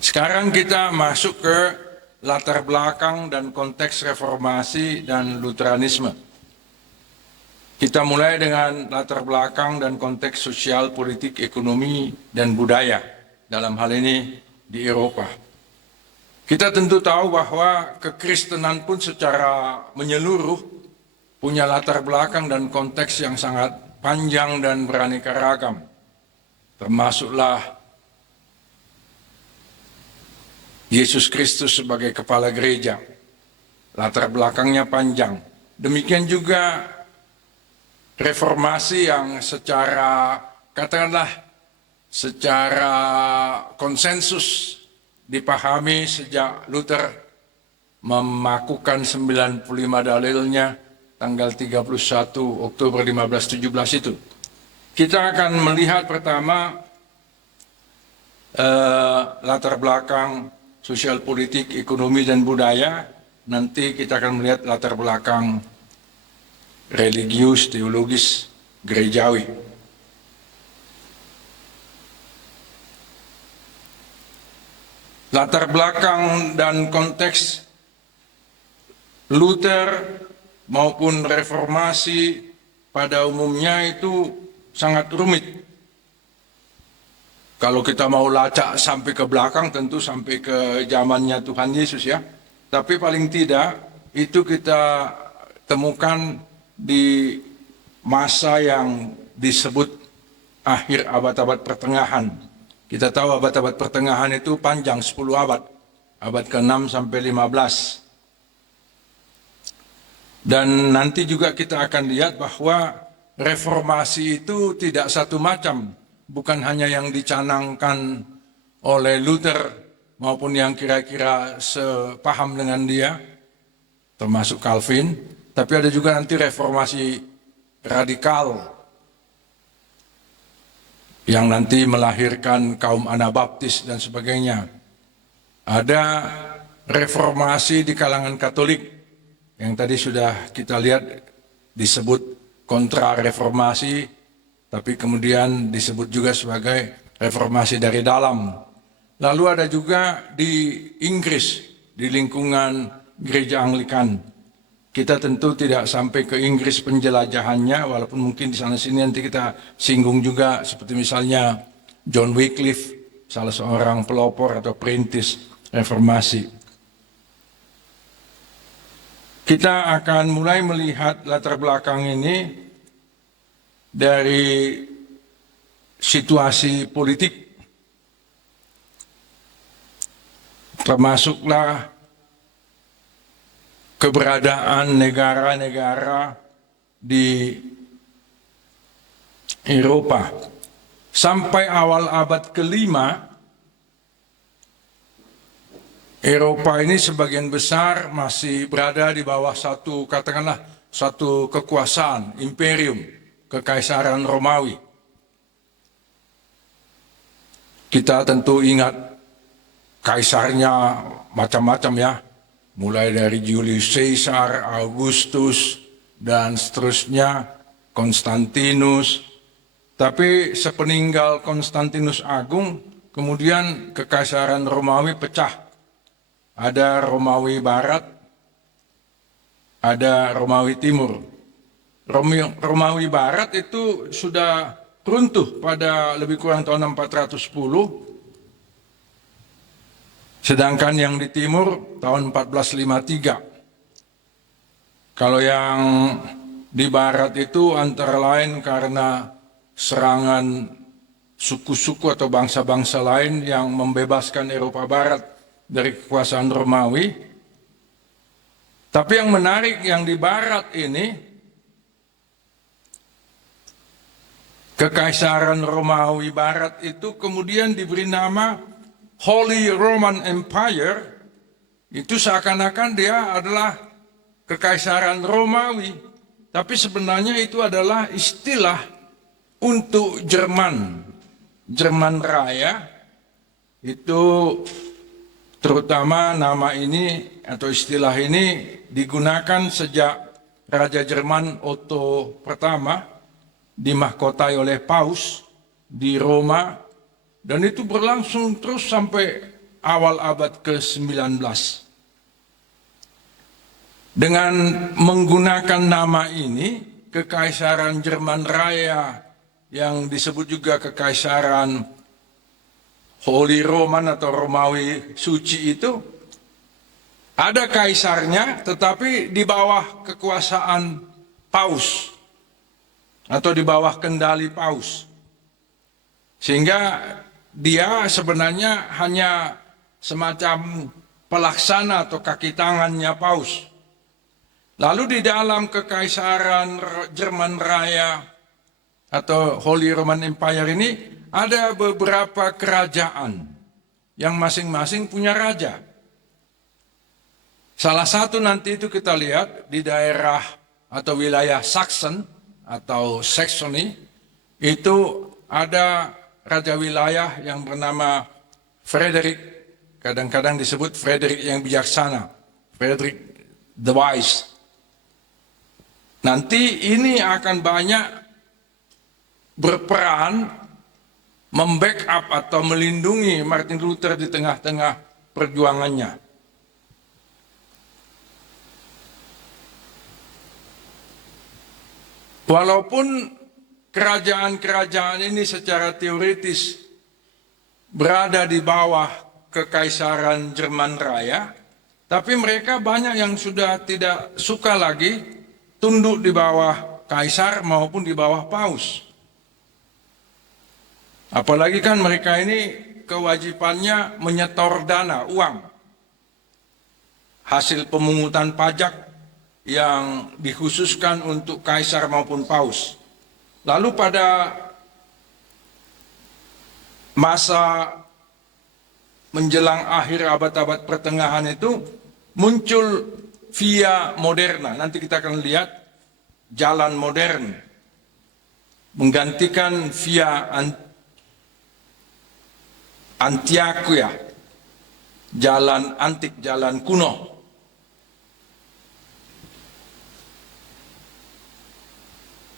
Sekarang kita masuk ke latar belakang dan konteks reformasi dan Lutheranisme. Kita mulai dengan latar belakang dan konteks sosial, politik, ekonomi, dan budaya dalam hal ini di Eropa. Kita tentu tahu bahwa kekristenan pun secara menyeluruh punya latar belakang dan konteks yang sangat panjang dan beraneka ragam. Termasuklah Yesus Kristus sebagai kepala gereja. Latar belakangnya panjang. Demikian juga reformasi yang katakanlah secara konsensus dipahami sejak Luther memakukan 95 dalilnya tanggal 31 Oktober 1517 itu. Kita akan melihat pertama latar belakang sosial, politik, ekonomi, dan budaya. Nanti kita akan melihat latar belakang religius, teologis, gerejawi. Latar belakang dan konteks Luther maupun reformasi pada umumnya itu sangat rumit. Kalau kita mau lacak sampai ke belakang, tentu sampai ke zamannya Tuhan Yesus ya. Tapi paling tidak itu kita temukan di masa yang disebut akhir abad-abad pertengahan. Kita tahu abad-abad pertengahan itu panjang 10 abad. Abad ke-6 sampai 15. Dan nanti juga kita akan lihat bahwa reformasi itu tidak satu macam. Bukan hanya yang dicanangkan oleh Luther maupun yang kira-kira sepaham dengan dia, termasuk Calvin, tapi ada juga nanti reformasi radikal yang nanti melahirkan kaum Anabaptis dan sebagainya. Ada reformasi di kalangan Katolik yang tadi sudah kita lihat disebut kontra-reformasi, tapi kemudian disebut juga sebagai reformasi dari dalam. Lalu ada juga di Inggris, di lingkungan gereja Anglikan. Kita tentu tidak sampai ke Inggris penjelajahannya, walaupun mungkin di sana-sini nanti kita singgung juga, seperti misalnya John Wycliffe, salah seorang pelopor atau perintis reformasi. Kita akan mulai melihat latar belakang ini dari situasi politik, termasuklah keberadaan negara-negara di Eropa. Sampai awal abad ke-5, Eropa ini sebagian besar masih berada di bawah katakanlah satu kekuasaan, imperium, Kekaisaran Romawi. Kita tentu ingat kaisarnya macam-macam ya, mulai dari Julius Caesar, Augustus, dan seterusnya, Konstantinus. Tapi sepeninggal Konstantinus Agung, kemudian Kekaisaran Romawi pecah. Ada Romawi Barat, ada Romawi Timur. Romawi Barat itu sudah runtuh pada lebih kurang tahun 410, sedangkan yang di timur tahun 1453. Kalau yang di barat itu antara lain karena serangan suku-suku atau bangsa-bangsa lain yang membebaskan Eropa Barat dari kekuasaan Romawi. Tapi yang menarik yang di barat ini, Kekaisaran Romawi Barat itu kemudian diberi nama Holy Roman Empire. Itu seakan-akan dia adalah Kekaisaran Romawi, tapi sebenarnya itu adalah istilah untuk Jerman Raya. Itu terutama nama ini atau istilah ini digunakan sejak Raja Jerman Otto pertama dimahkotai oleh Paus di Roma, dan itu berlangsung terus sampai awal abad ke-19. Dengan menggunakan nama ini, Kekaisaran Jerman Raya yang disebut juga Kekaisaran Holy Roman atau Romawi Suci itu, ada kaisarnya tetapi di bawah kekuasaan paus atau di bawah kendali paus. Sehingga dia sebenarnya hanya semacam pelaksana atau kaki tangannya paus. Lalu di dalam Kekaisaran Jerman Raya atau Holy Roman Empire ini ada beberapa kerajaan yang masing-masing punya raja. Salah satu nanti itu kita lihat di daerah atau wilayah Saxon atau Saxony, itu ada raja wilayah yang bernama Frederick, kadang-kadang disebut Frederick yang bijaksana, Frederick the Wise. Nanti ini akan banyak berperan membackup atau melindungi Martin Luther di tengah-tengah perjuangannya. Walaupun kerajaan-kerajaan ini secara teoritis berada di bawah Kekaisaran Jerman Raya, tapi mereka banyak yang sudah tidak suka lagi tunduk di bawah kaisar maupun di bawah paus. Apalagi kan mereka ini kewajibannya menyetor dana, uang, hasil pemungutan pajak yang dikhususkan untuk kaisar maupun paus. Lalu pada masa menjelang akhir abad-abad pertengahan itu muncul via moderna. Nanti kita akan lihat jalan modern menggantikan via Antioquia, jalan antik, jalan kuno.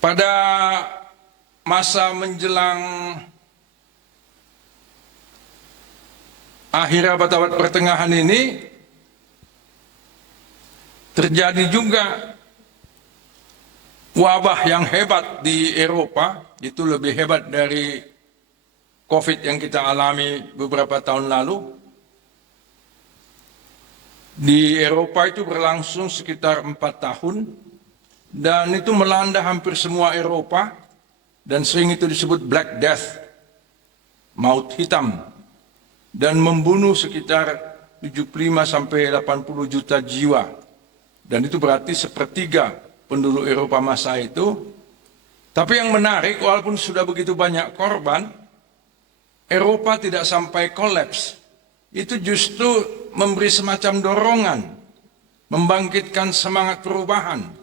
Pada masa menjelang akhir abad-abad pertengahan ini terjadi juga wabah yang hebat di Eropa, itu lebih hebat dari COVID yang kita alami beberapa tahun lalu. Di Eropa itu berlangsung sekitar 4 tahun. Dan itu melanda hampir semua Eropa, dan sering itu disebut Black Death, maut hitam, dan membunuh sekitar 75 sampai 80 juta jiwa. Dan itu berarti sepertiga penduduk Eropa masa itu. Tapi yang menarik, walaupun sudah begitu banyak korban, Eropa tidak sampai kolaps. Itu justru memberi semacam dorongan, membangkitkan semangat perubahan.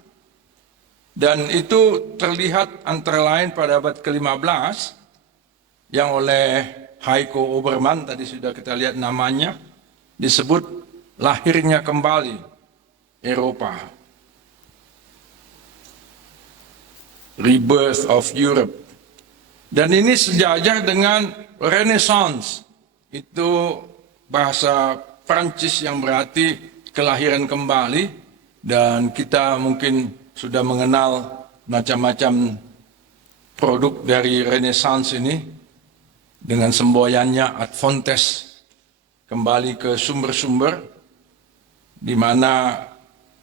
Dan itu terlihat antara lain pada abad ke-15 yang oleh Heiko Obermann, tadi sudah kita lihat namanya, disebut lahirnya kembali Eropa. Rebirth of Europe. Dan ini sejajar dengan Renaissance. Itu bahasa Prancis yang berarti kelahiran kembali, dan kita mungkin sudah mengenal macam-macam produk dari Renaissance ini dengan semboyannya ad fontes, kembali ke sumber-sumber, di mana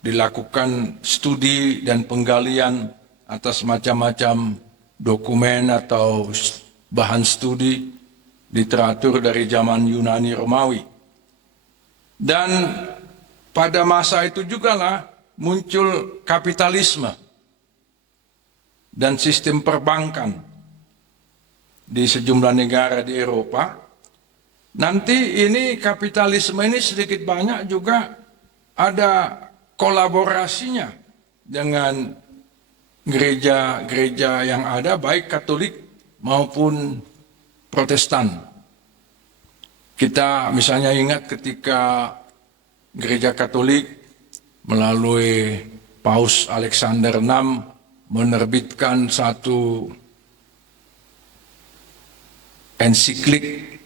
dilakukan studi dan penggalian atas macam-macam dokumen atau bahan studi literatur dari zaman Yunani Romawi. Dan pada masa itu juga lah muncul kapitalisme dan sistem perbankan di sejumlah negara di Eropa. Nanti ini kapitalisme ini sedikit banyak juga ada kolaborasinya dengan gereja-gereja yang ada, baik Katolik maupun Protestan. Kita misalnya ingat ketika gereja Katolik melalui Paus Alexander VI menerbitkan satu ensiklik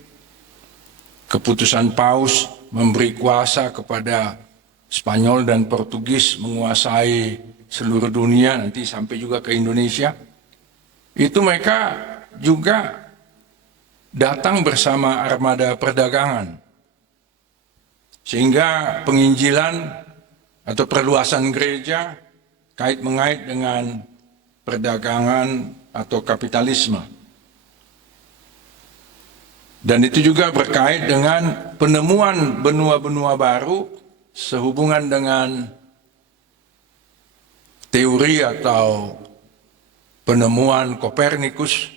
keputusan Paus memberi kuasa kepada Spanyol dan Portugis menguasai seluruh dunia, nanti sampai juga ke Indonesia, itu mereka juga datang bersama armada perdagangan. Sehingga penginjilan atau perluasan gereja kait-mengait dengan perdagangan atau kapitalisme. Dan itu juga berkait dengan penemuan benua-benua baru sehubungan dengan teori atau penemuan Kopernikus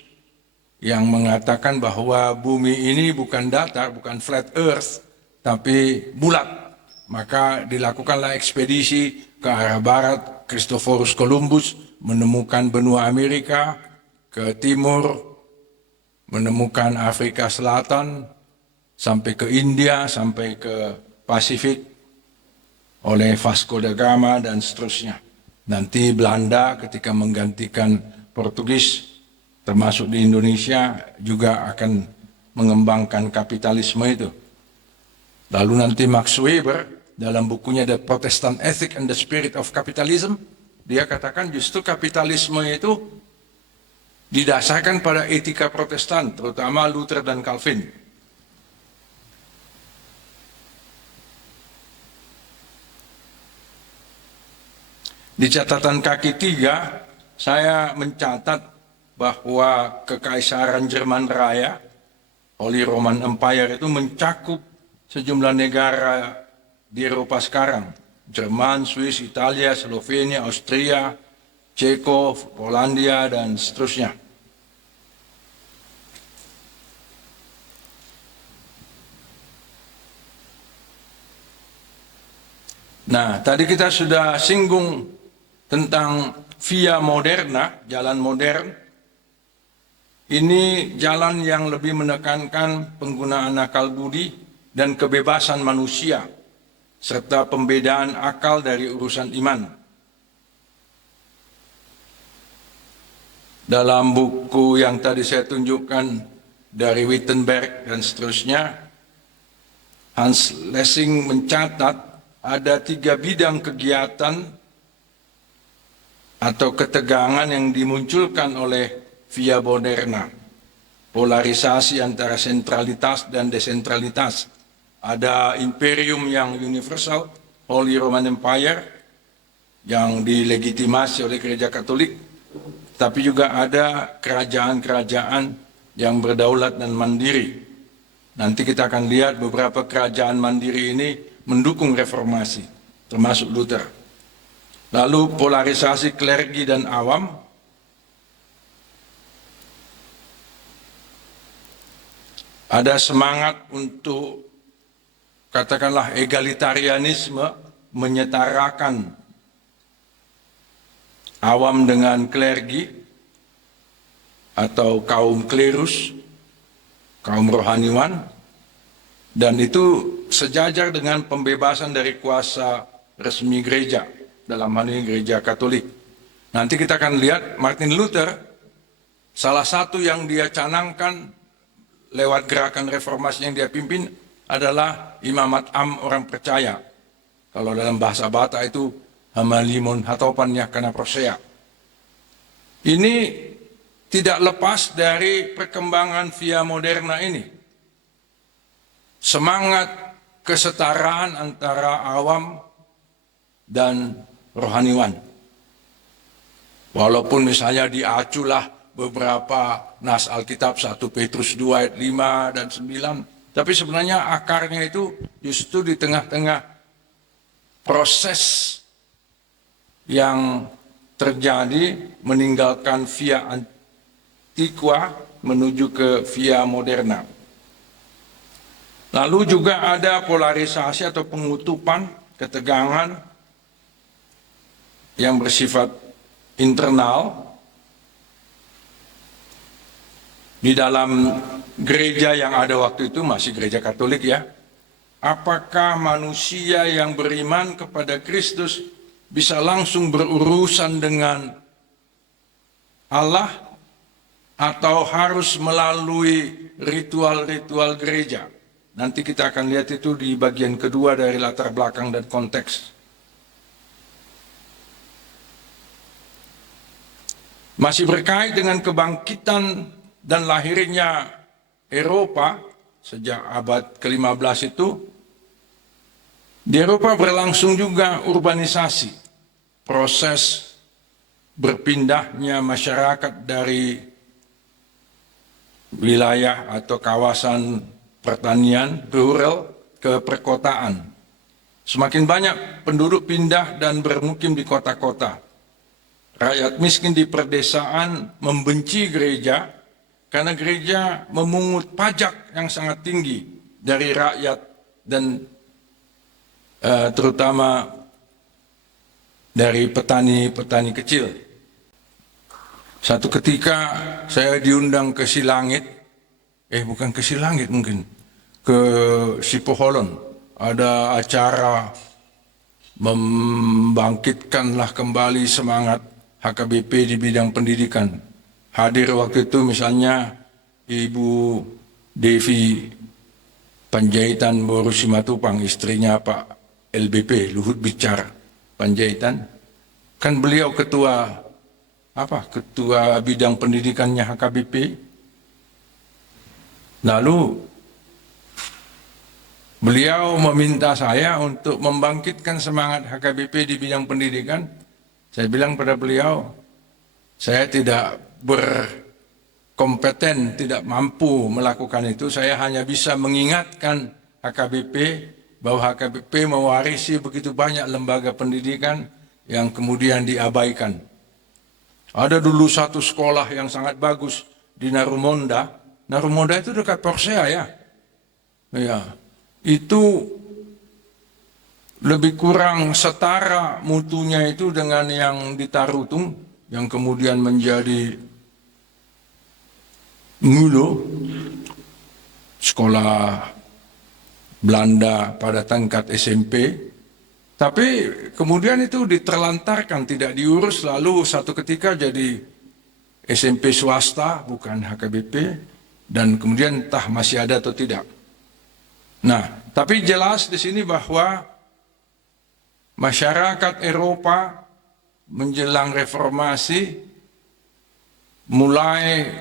yang mengatakan bahwa bumi ini bukan datar, bukan flat earth, tapi bulat. Maka dilakukanlah ekspedisi ke arah barat, Christophorus Columbus menemukan benua Amerika, ke timur menemukan Afrika Selatan, sampai ke India, sampai ke Pasifik oleh Vasco da Gama dan seterusnya. Nanti Belanda ketika menggantikan Portugis, termasuk di Indonesia, juga akan mengembangkan kapitalisme itu. Lalu nanti Max Weber dalam bukunya The Protestant Ethic and the Spirit of Capitalism, dia katakan justru kapitalisme itu didasarkan pada etika Protestan, terutama Luther dan Calvin. Di catatan kaki 3, saya mencatat bahwa Kekaisaran Jerman Raya, Holy Roman Empire, itu mencakup sejumlah negara di Eropa sekarang. Jerman, Swiss, Italia, Slovenia, Austria, Ceko, Polandia, dan seterusnya. Nah, tadi kita sudah singgung tentang via moderna, jalan modern. Ini jalan yang lebih menekankan penggunaan akal budi dan kebebasan manusia, serta pembedaan akal dari urusan iman. Dalam buku yang tadi saya tunjukkan dari Wittenberg dan seterusnya, Hans Lessing mencatat ada 3 bidang kegiatan atau ketegangan yang dimunculkan oleh via moderna. Polarisasi antara sentralitas dan desentralitas. Ada imperium yang universal, Holy Roman Empire, yang dilegitimasi oleh Gereja Katolik, tapi juga ada kerajaan-kerajaan yang berdaulat dan mandiri. Nanti kita akan lihat beberapa kerajaan mandiri ini mendukung reformasi, termasuk Luther. Lalu polarisasi klergi dan awam. Ada semangat untuk, katakanlah, egalitarianisme, menyetarakan awam dengan klergi atau kaum klerus, kaum rohaniwan, dan itu sejajar dengan pembebasan dari kuasa resmi gereja, dalam hal ini Gereja Katolik. Nanti kita akan lihat Martin Luther, salah satu yang dia canangkan lewat gerakan reformasi yang dia pimpin adalah imamat am orang percaya. Kalau dalam bahasa Batak itu hamalimon hatopannya karena prosea. Ini tidak lepas dari perkembangan via moderna ini. Semangat kesetaraan antara awam dan rohaniwan. Walaupun misalnya diaculah beberapa nas Alkitab, 1 Petrus 2 ayat 5 dan 9, tapi sebenarnya akarnya itu justru di tengah-tengah proses yang terjadi meninggalkan via antiqua menuju ke via moderna. Lalu juga ada polarisasi atau pengutupan, ketegangan yang bersifat internal di dalam gereja yang ada waktu itu, masih Gereja Katolik ya. Apakah manusia yang beriman kepada Kristus bisa langsung berurusan dengan Allah atau harus melalui ritual-ritual gereja? Nanti kita akan lihat itu di bagian kedua dari latar belakang dan konteks. Masih berkait dengan kebangkitan dan lahirnya Eropa sejak abad ke-15 itu, di Eropa berlangsung juga urbanisasi, proses berpindahnya masyarakat dari wilayah atau kawasan pertanian rural ke perkotaan. Semakin banyak penduduk pindah dan bermukim di kota-kota. Rakyat miskin di perdesaan membenci gereja karena gereja memungut pajak yang sangat tinggi dari rakyat dan terutama dari petani-petani kecil. Satu ketika saya diundang ke Silangit, bukan ke Silangit mungkin, ke Sipoholon. Ada acara membangkitkanlah kembali semangat HKBP di bidang pendidikan. Hadir waktu itu misalnya Ibu Devi Panjaitan Boru Simatupang, istrinya Pak LBP, Luhut Bicar Panjaitan. Kan beliau ketua bidang pendidikannya HKBP. Lalu beliau meminta saya untuk membangkitkan semangat HKBP di bidang pendidikan. Saya bilang pada beliau, saya tidak berkompeten, tidak mampu melakukan itu. Saya hanya bisa mengingatkan HKBP bahwa HKBP mewarisi begitu banyak lembaga pendidikan yang kemudian diabaikan. Ada dulu satu sekolah yang sangat bagus di Narumonda. Narumonda itu dekat Porsea ya. Ya, itu lebih kurang setara mutunya itu dengan yang di Tarutung, yang kemudian menjadi Ngulo, sekolah Belanda pada tingkat SMP. Tapi kemudian itu diterlantarkan, tidak diurus, lalu satu ketika jadi SMP swasta, bukan HKBP, dan kemudian entah masih ada atau tidak. Nah, tapi jelas di sini bahwa masyarakat Eropa menjelang reformasi mulai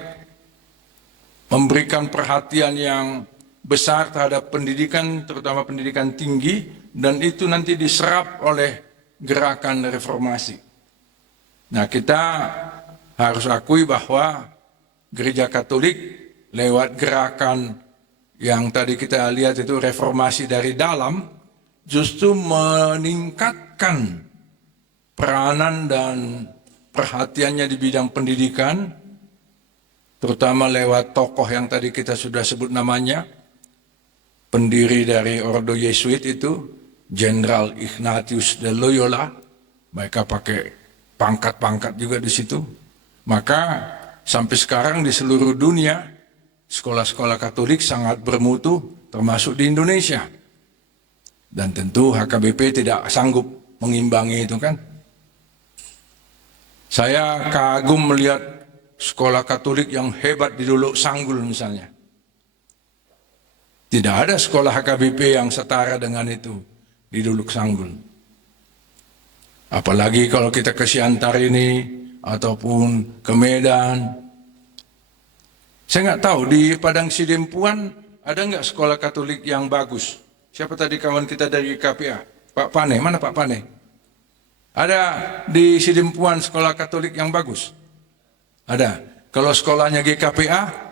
memberikan perhatian yang besar terhadap pendidikan, terutama pendidikan tinggi, dan itu nanti diserap oleh gerakan reformasi. Nah, kita harus akui bahwa Gereja Katolik lewat gerakan yang tadi kita lihat itu reformasi dari dalam, justru meningkatkan peranan dan perhatiannya di bidang pendidikan, terutama lewat tokoh yang tadi kita sudah sebut namanya, pendiri dari Ordo Yesuit itu, Jenderal Ignatius de Loyola. Mereka pakai pangkat-pangkat juga di situ. Maka sampai sekarang di seluruh dunia, sekolah-sekolah Katolik sangat bermutu, termasuk di Indonesia. Dan tentu HKBP tidak sanggup mengimbangi itu kan. Saya kagum melihat sekolah Katolik yang hebat di Duluk Sanggul misalnya. Tidak ada sekolah HKBP yang setara dengan itu di Duluk Sanggul. Apalagi kalau kita ke Siantar ini ataupun ke Medan. Saya nggak tahu di Padang Sidempuan ada nggak sekolah Katolik yang bagus. Siapa tadi kawan kita dari KPA? Pak Pane, mana Pak Pane? Ada di Sidempuan sekolah Katolik yang bagus? Ada. Kalau sekolahnya GKPA?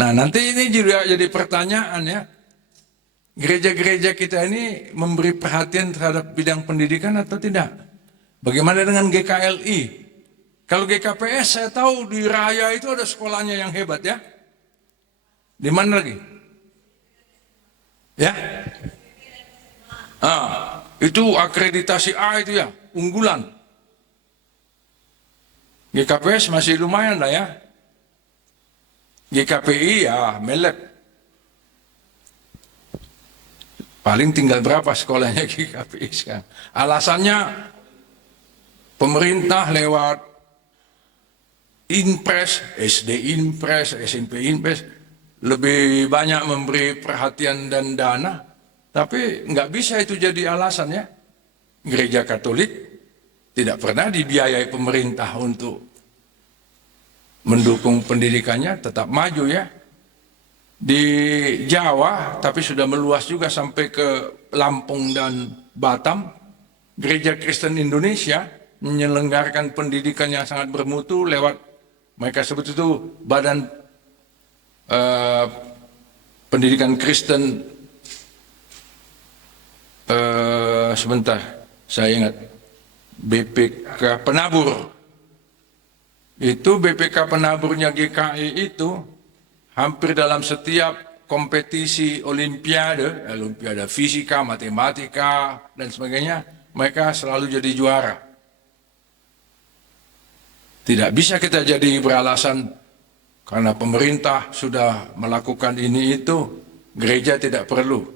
Nah, nanti ini juga jadi pertanyaan ya. Gereja-gereja kita ini memberi perhatian terhadap bidang pendidikan atau tidak? Bagaimana dengan GKLI? Kalau GKPS saya tahu di Raya itu ada sekolahnya yang hebat ya. Di mana lagi? Ya? Itu akreditasi A itu ya, unggulan. GKPS masih lumayan lah ya. GKPI ya melek. Paling tinggal berapa sekolahnya GKPI sekarang. Alasannya pemerintah lewat Inpres, SD Inpres, SMP Inpres lebih banyak memberi perhatian dan dana, tapi nggak bisa itu jadi alasan ya. Gereja Katolik tidak pernah dibiayai pemerintah untuk mendukung pendidikannya, tetap maju ya. Di Jawa, tapi sudah meluas juga sampai ke Lampung dan Batam, Gereja Kristen Indonesia menyelenggarakan pendidikan yang sangat bermutu lewat, mereka sebut itu Badan Pendidikan Kristen, sebentar, saya ingat, BPK Penabur. Itu BPK Penaburnya GKI itu hampir dalam setiap kompetisi olimpiade fisika, matematika, dan sebagainya, mereka selalu jadi juara. Tidak bisa kita jadi beralasan karena pemerintah sudah melakukan ini itu, gereja tidak perlu.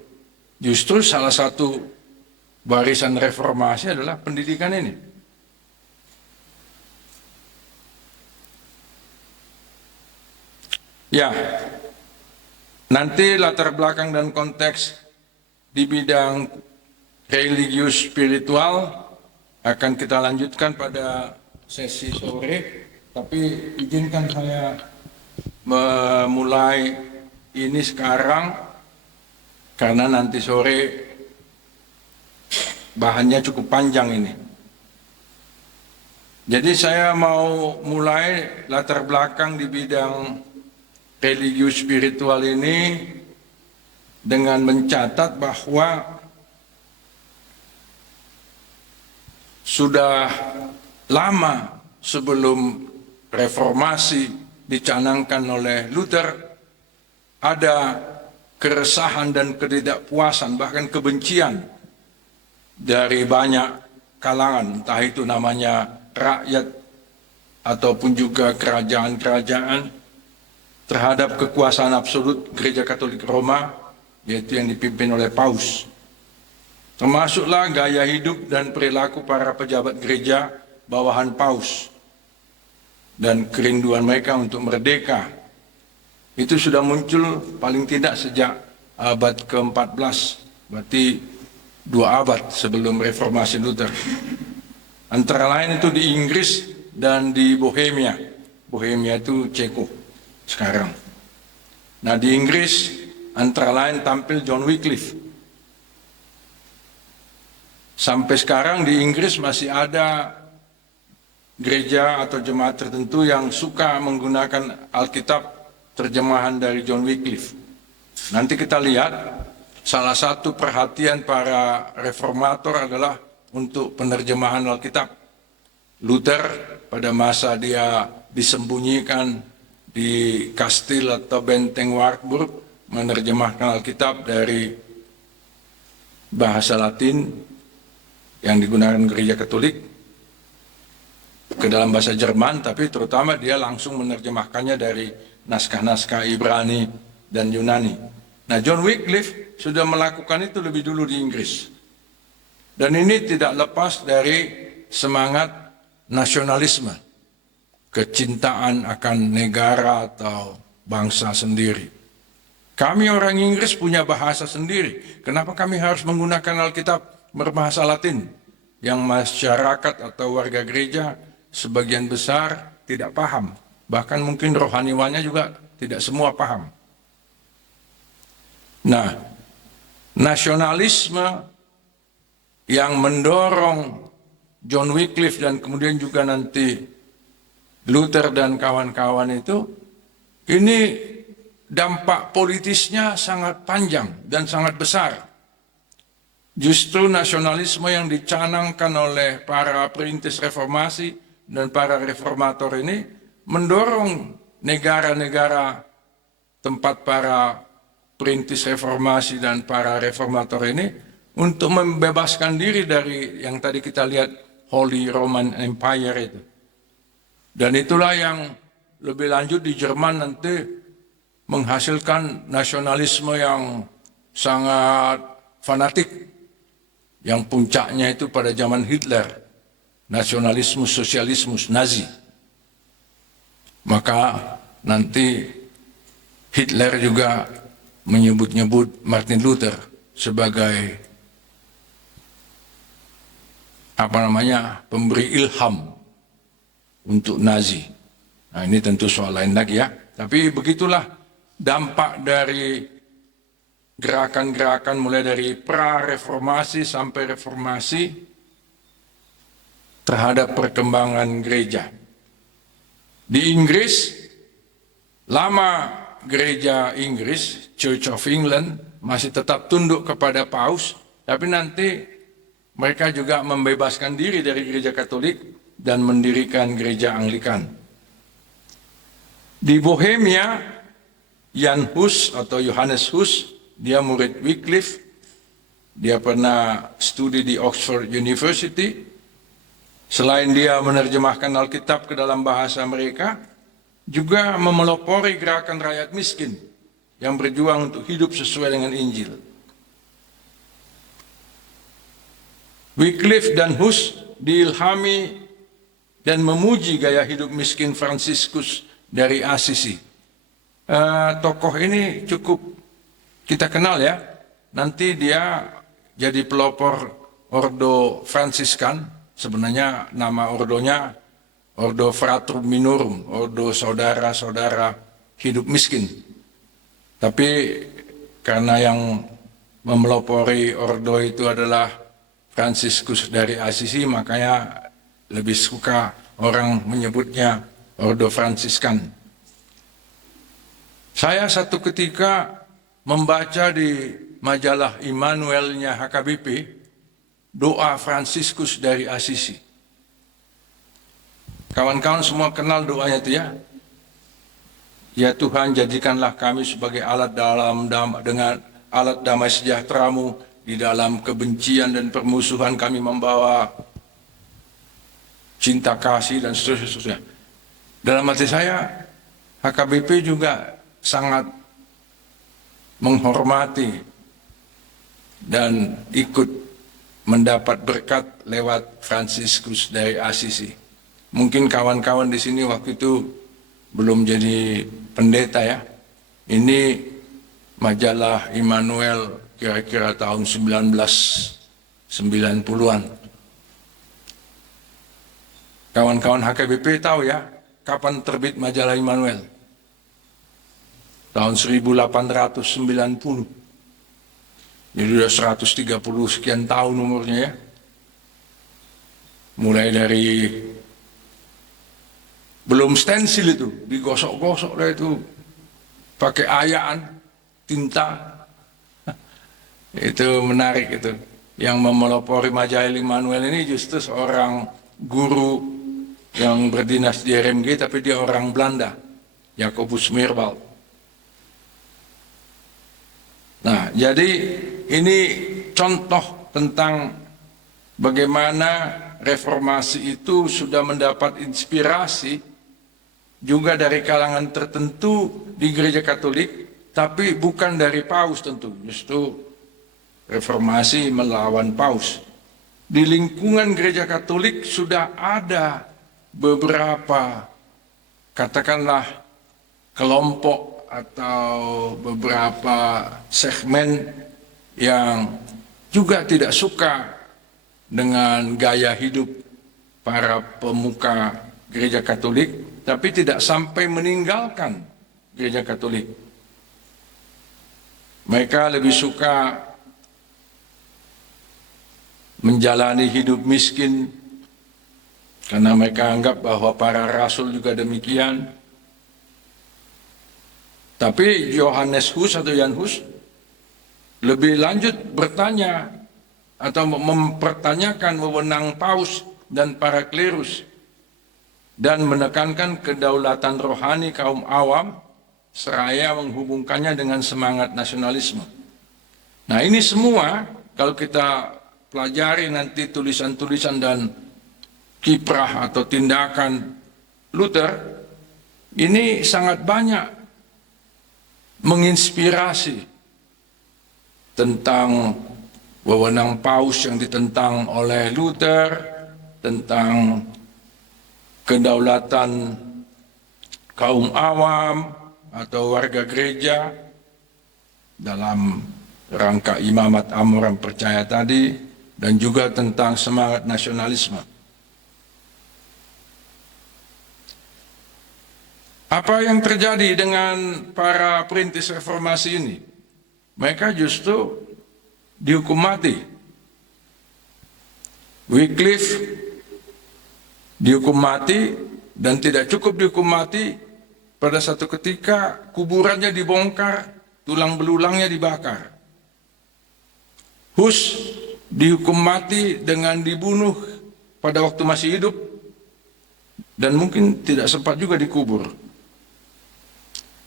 Justru salah satu barisan reformasi adalah pendidikan ini. Ya, nanti latar belakang dan konteks di bidang religius spiritual akan kita lanjutkan pada sesi sore, tapi izinkan saya memulai ini sekarang karena nanti sore bahannya cukup panjang ini. Jadi saya mau mulai latar belakang di bidang religius spiritual ini dengan mencatat bahwa sudah lama sebelum reformasi dicanangkan oleh Luther, ada keresahan dan ketidakpuasan, bahkan kebencian dari banyak kalangan, entah itu namanya rakyat ataupun juga kerajaan-kerajaan, terhadap kekuasaan absolut Gereja Katolik Roma, yaitu yang dipimpin oleh Paus. Termasuklah gaya hidup dan perilaku para pejabat gereja bawahan Paus dan kerinduan mereka untuk merdeka. Itu sudah muncul paling tidak sejak abad ke-14, berarti 2 abad sebelum reformasi Luther. Antara lain itu di Inggris dan di Bohemia. Bohemia itu Ceko sekarang. Nah, di Inggris antara lain tampil John Wycliffe. Sampai sekarang di Inggris masih ada gereja atau jemaat tertentu yang suka menggunakan Alkitab terjemahan dari John Wycliffe. Nanti kita lihat salah satu perhatian para reformator adalah untuk penerjemahan Alkitab. Luther pada masa dia disembunyikan di kastil atau benteng Wartburg menerjemahkan Alkitab dari bahasa Latin yang digunakan gereja Katolik ke dalam bahasa Jerman, tapi terutama dia langsung menerjemahkannya dari naskah-naskah Ibrani dan Yunani. Nah, John Wycliffe sudah melakukan itu lebih dulu di Inggris. Dan ini tidak lepas dari semangat nasionalisme, kecintaan akan negara atau bangsa sendiri. Kami orang Inggris punya bahasa sendiri. Kenapa kami harus menggunakan Alkitab berbahasa Latin yang masyarakat atau warga gereja sebagian besar tidak paham. Bahkan mungkin rohaniwannya juga tidak semua paham. Nah, nasionalisme yang mendorong John Wycliffe dan kemudian juga nanti Luther dan kawan-kawan itu, ini dampak politisnya sangat panjang dan sangat besar. Justru nasionalisme yang dicanangkan oleh para perintis reformasi dan para reformator ini mendorong negara-negara tempat para perintis reformasi dan para reformator ini untuk membebaskan diri dari yang tadi kita lihat Holy Roman Empire itu. Dan itulah yang lebih lanjut di Jerman nanti menghasilkan nasionalisme yang sangat fanatik, yang puncaknya itu pada zaman Hitler, nasionalisme sosialisme Nazi. Maka nanti Hitler juga menyebut-nyebut Martin Luther sebagai pemberi ilham untuk Nazi. Nah, ini tentu soal lain lagi ya. Tapi begitulah dampak dari gerakan-gerakan mulai dari pra-reformasi sampai reformasi terhadap perkembangan gereja. Di Inggris, lama gereja Inggris, Church of England, masih tetap tunduk kepada paus, tapi nanti mereka juga membebaskan diri dari gereja Katolik dan mendirikan gereja Anglikan. Di Bohemia, Jan Hus atau Johannes Hus, dia murid Wycliffe, dia pernah studi di Oxford University. Selain dia menerjemahkan Alkitab ke dalam bahasa mereka, juga memelopori gerakan rakyat miskin yang berjuang untuk hidup sesuai dengan Injil. Wycliffe dan Hus diilhami dan memuji gaya hidup miskin Fransiskus dari Assisi. Tokoh ini cukup kita kenal ya. Nanti dia jadi pelopor Ordo Fransiskan. Sebenarnya nama ordonya Ordo Fratrum Minorum, Ordo saudara-saudara hidup miskin. Tapi karena yang memelopori ordo itu adalah Fransiskus dari Assisi, makanya lebih suka orang menyebutnya Ordo Fransiskan. Saya satu ketika membaca di majalah Immanuelnya HKBP doa Fransiskus dari Assisi. Kawan-kawan semua kenal doanya itu ya. Ya Tuhan, jadikanlah kami sebagai alat dengan alat damai sejahtera-Mu. Di dalam kebencian dan permusuhan kami membawa cinta kasih dan seterusnya. Dalam hati saya, HKBP juga sangat menghormati dan ikut mendapat berkat lewat Fransiskus dari Assisi. Mungkin kawan-kawan di sini waktu itu belum jadi pendeta ya. Ini majalah Immanuel kira-kira tahun 1990-an. Kawan-kawan HKBP tahu ya, kapan terbit majalah Immanuel? Tahun 1890. Jadi sudah 130 sekian tahun umurnya ya. Mulai dari belum stensil itu, digosok-gosok lah itu, pakai ayaan, tinta. Itu menarik itu. Yang memelopori majalah Immanuel ini justru seorang guru yang berdinas di RMG, tapi dia orang Belanda, Jacobus Meerwaldt. Nah, jadi ini contoh tentang bagaimana reformasi itu sudah mendapat inspirasi juga dari kalangan tertentu di gereja Katolik, tapi bukan dari paus tentu, justru reformasi melawan paus. Di lingkungan gereja Katolik sudah ada beberapa, katakanlah, kelompok atau beberapa segmen yang juga tidak suka dengan gaya hidup para pemuka gereja Katolik, tapi tidak sampai meninggalkan gereja Katolik. Mereka lebih suka menjalani hidup miskin karena mereka anggap bahwa para rasul juga demikian. Tapi Johannes Hus atau Jan Hus lebih lanjut bertanya atau mempertanyakan wewenang paus dan para klerus dan menekankan kedaulatan rohani kaum awam seraya menghubungkannya dengan semangat nasionalisme. Nah, ini semua kalau kita pelajari nanti tulisan-tulisan dan kiprah atau tindakan Luther, ini sangat banyak menginspirasi tentang wewenang paus yang ditentang oleh Luther, tentang kedaulatan kaum awam atau warga gereja dalam rangka imamat orang percaya tadi, dan juga tentang semangat nasionalisme. Apa yang terjadi dengan para perintis reformasi ini? Mereka justru dihukum mati. Wycliffe dihukum mati, dan tidak cukup dihukum mati, pada satu ketika kuburannya dibongkar, tulang belulangnya dibakar. Hus dihukum mati dengan dibunuh pada waktu masih hidup, dan mungkin tidak sempat juga dikubur.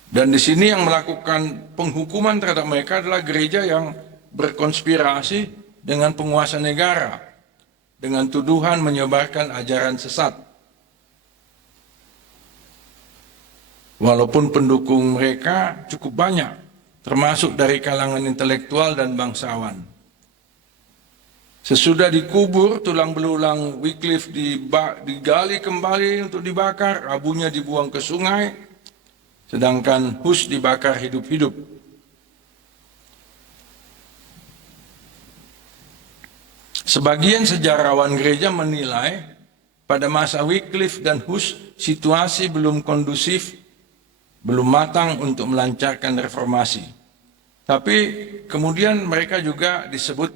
Dan di sini yang melakukan penghukuman terhadap mereka adalah gereja yang berkonspirasi dengan penguasa negara dengan tuduhan menyebarkan ajaran sesat. Walaupun pendukung mereka cukup banyak, termasuk dari kalangan intelektual dan bangsawan. Sesudah dikubur, tulang belulang Wycliffe digali kembali untuk dibakar, abunya dibuang ke sungai, sedangkan Hus dibakar hidup-hidup. Sebagian sejarawan gereja menilai pada masa Wycliffe dan Hus situasi belum kondusif, belum matang untuk melancarkan reformasi. Tapi kemudian mereka juga disebut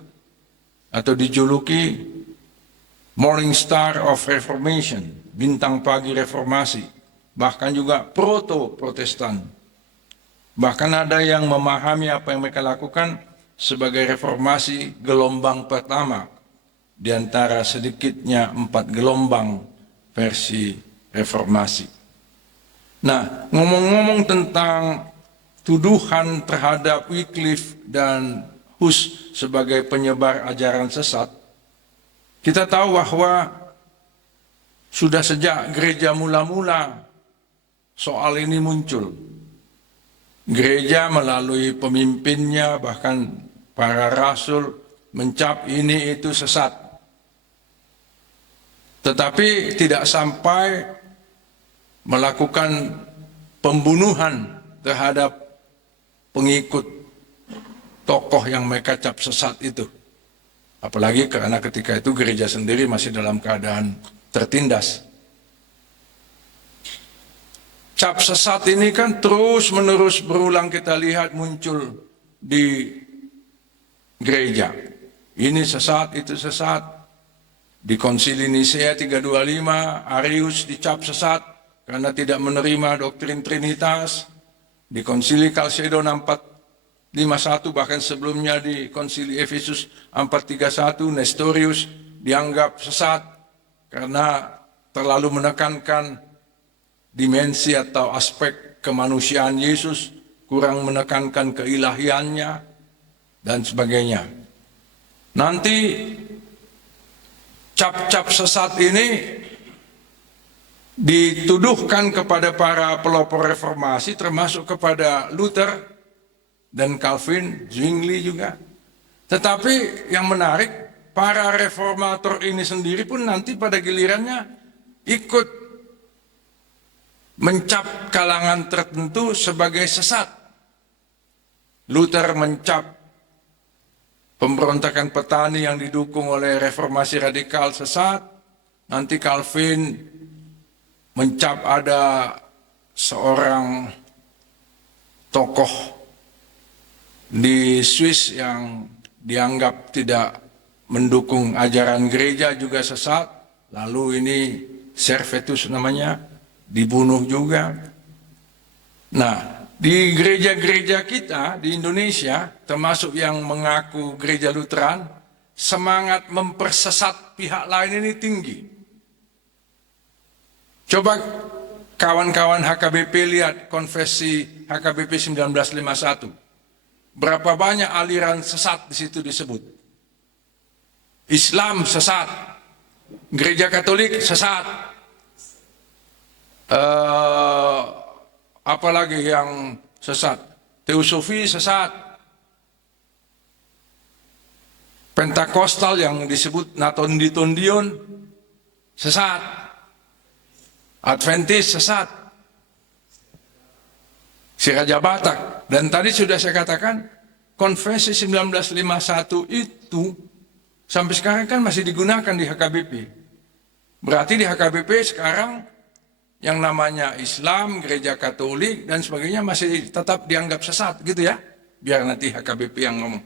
atau dijuluki Morning Star of Reformation, bintang pagi reformasi. Bahkan juga proto-protestan. Bahkan ada yang memahami apa yang mereka lakukan sebagai reformasi gelombang pertama di antara sedikitnya 4 gelombang versi reformasi. Nah, ngomong-ngomong tentang tuduhan terhadap Wycliffe dan Hus sebagai penyebar ajaran sesat, kita tahu bahwa sudah sejak gereja mula-mula soal ini muncul. Gereja melalui pemimpinnya, bahkan para rasul, mencap ini itu sesat. Tetapi tidak sampai melakukan pembunuhan terhadap pengikut tokoh yang mereka cap sesat itu. Apalagi karena ketika itu gereja sendiri masih dalam keadaan tertindas. Cap sesat ini kan terus-menerus berulang kita lihat muncul di gereja. Ini sesat, itu sesat. Di Konsili Nisea 325, Arius dicap sesat karena tidak menerima doktrin Trinitas. Di Konsili Kalsedon 451, bahkan sebelumnya di Konsili Efesus 431, Nestorius dianggap sesat karena terlalu menekankan dimensi atau aspek kemanusiaan Yesus, kurang menekankan keilahiannya, dan sebagainya. Nanti cap-cap sesat ini dituduhkan kepada para pelopor reformasi, termasuk kepada Luther dan Calvin, Zwingli juga. Tetapi yang menarik, para reformator ini sendiri pun nanti pada gilirannya ikut mencap kalangan tertentu sebagai sesat. Luther mencap pemberontakan petani yang didukung oleh reformasi radikal sesat. Nanti Calvin mencap ada seorang tokoh di Swiss yang dianggap tidak mendukung ajaran gereja juga sesat. Lalu ini Servetus namanya, dibunuh juga. Nah, di gereja-gereja kita di Indonesia, termasuk yang mengaku gereja Lutheran, semangat mempersesat pihak lain ini tinggi. Coba kawan-kawan HKBP lihat konvensi HKBP 1951. Berapa banyak aliran sesat di situ disebut. Islam sesat, gereja Katolik sesat, apalagi yang sesat, Teosofi sesat, Pentakostal yang disebut Natonditondion sesat, Adventis sesat. si Raja Batak. Dan tadi sudah saya katakan, konvensi 1951 itu sampai sekarang kan masih digunakan di HKBP. Berarti di HKBP sekarang yang namanya Islam, gereja Katolik, dan sebagainya masih tetap dianggap sesat gitu ya. Biar nanti HKBP yang ngomong.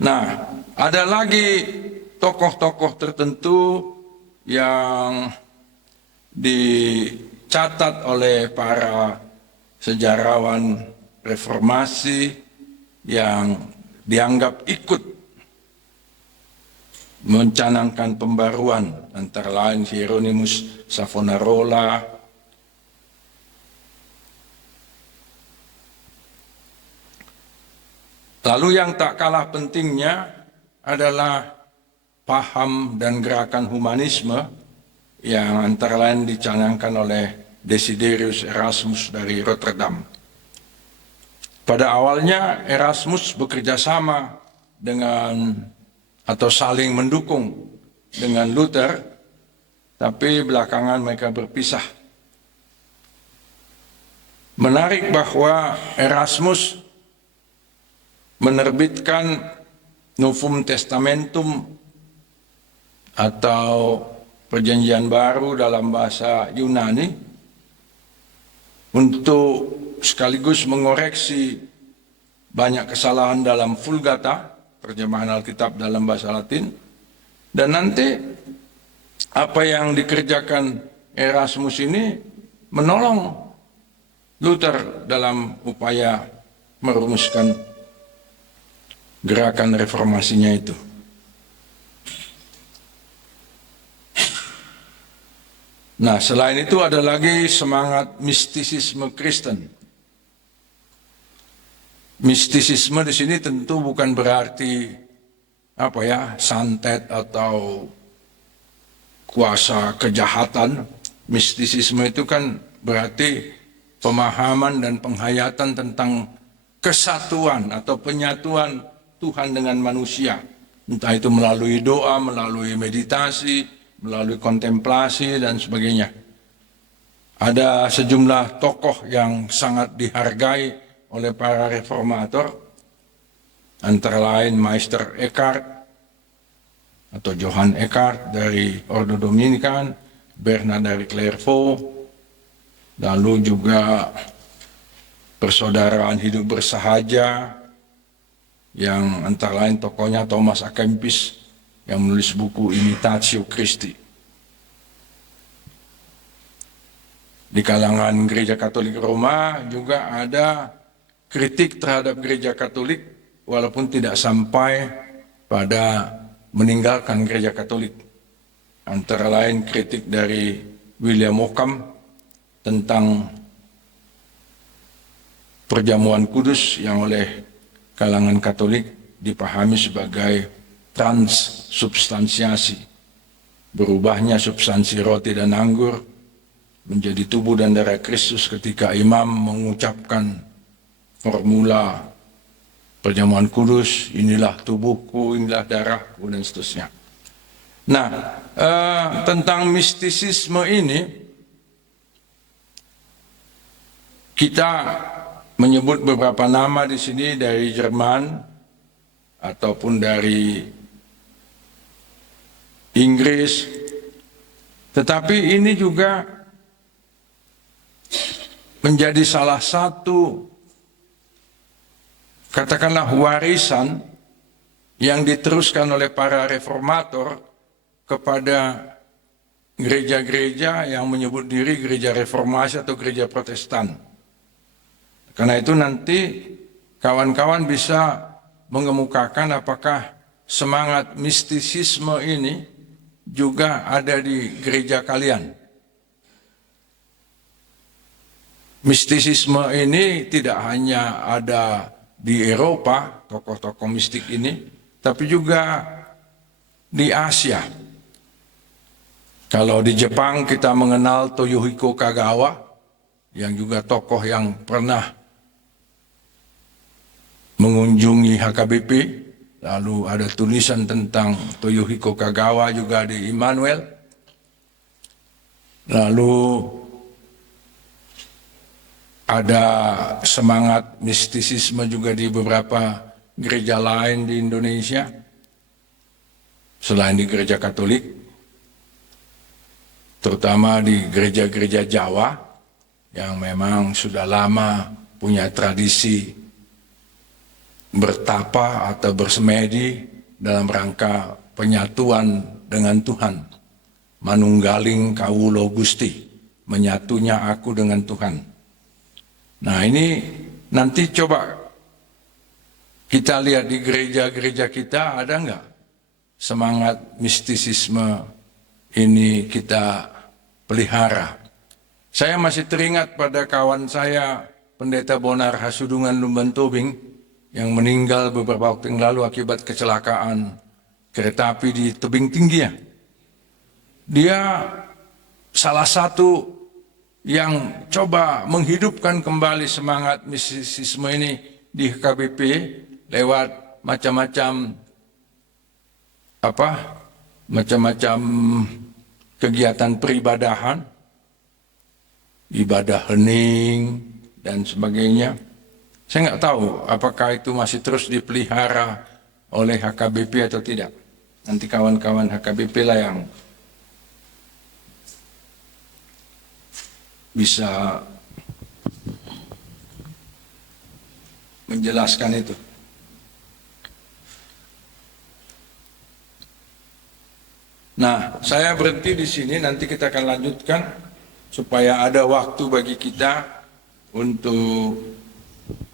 Nah, ada lagi tokoh-tokoh tertentu yang dicatat oleh para sejarawan reformasi yang dianggap ikut mencanangkan pembaruan, antara lain Hieronymus Savonarola, lalu yang tak kalah pentingnya adalah paham dan gerakan humanisme yang antara lain dicanangkan oleh Desiderius Erasmus dari Rotterdam. Pada awalnya Erasmus bekerja sama dengan atau saling mendukung dengan Luther, tapi belakangan mereka berpisah. Menarik bahwa Erasmus menerbitkan Novum Testamentum atau Perjanjian Baru dalam bahasa Yunani untuk sekaligus mengoreksi banyak kesalahan dalam Vulgata, terjemahan Alkitab dalam bahasa Latin, dan nanti apa yang dikerjakan Erasmus ini menolong Luther dalam upaya merumuskan gerakan reformasinya itu. Nah, selain itu ada lagi semangat mistisisme Kristen. Mistisisme di sini tentu bukan berarti santet atau kuasa kejahatan. Mistisisme itu kan berarti pemahaman dan penghayatan tentang kesatuan atau penyatuan Tuhan dengan manusia. Entah itu melalui doa, melalui meditasi, melalui kontemplasi dan sebagainya. Ada sejumlah tokoh yang sangat dihargai oleh para reformator, antara lain Meister Eckhart atau Johann Eckhart dari Ordo Dominican, Bernard dari Clairvaux, lalu juga Persaudaraan Hidup Bersahaja yang antara lain tokohnya Thomas A. Kempis yang menulis buku Imitatio Christi. Di kalangan Gereja Katolik Roma juga ada kritik terhadap Gereja Katolik walaupun tidak sampai pada meninggalkan Gereja Katolik. Antara lain kritik dari William Ockham tentang perjamuan kudus yang oleh kalangan Katolik dipahami sebagai transsubstansiasi, berubahnya substansi roti dan anggur menjadi tubuh dan darah Kristus ketika imam mengucapkan formula perjamuan kudus, inilah tubuhku, inilah darahku, dan seterusnya. Nah, tentang mistisisme ini kita menyebut beberapa nama di sini dari Jerman ataupun dari Inggris, tetapi ini juga menjadi salah satu, katakanlah, warisan yang diteruskan oleh para reformator kepada gereja-gereja yang menyebut diri gereja reformasi atau gereja Protestan. Karena itu nanti kawan-kawan bisa mengemukakan apakah semangat mistisisme ini juga ada di gereja kalian. Mistisisme ini tidak hanya ada di Eropa, tokoh-tokoh mistik ini, tapi juga di Asia. Kalau di Jepang kita mengenal Toyohiko Kagawa, yang juga tokoh yang pernah mengunjungi HKBP, lalu ada tulisan tentang Toyohiko Kagawa juga di Immanuel. Lalu ada semangat mistisisme juga di beberapa gereja lain di Indonesia, selain di gereja Katolik, terutama di gereja-gereja Jawa yang memang sudah lama punya tradisi bertapa atau bersemedi dalam rangka penyatuan dengan Tuhan. Manunggaling kawulo Gusti, menyatunya aku dengan Tuhan. Nah ini nanti coba kita lihat di gereja-gereja kita ada nggak semangat mistisisme ini kita pelihara. Saya masih teringat pada kawan saya Pendeta Bonar Hasudungan Lumban Tobing yang meninggal beberapa waktu yang lalu akibat kecelakaan kereta api di tebing tinggi ya. Dia salah satu yang coba menghidupkan kembali semangat mistisisme ini di HKBP lewat macam-macam kegiatan peribadahan, ibadah hening dan sebagainya. Saya nggak tahu apakah itu masih terus dipelihara oleh HKBP atau tidak. Nanti kawan-kawan HKBP lah yang bisa menjelaskan itu. Nah, saya berhenti di sini, nanti kita akan lanjutkan supaya ada waktu bagi kita untuk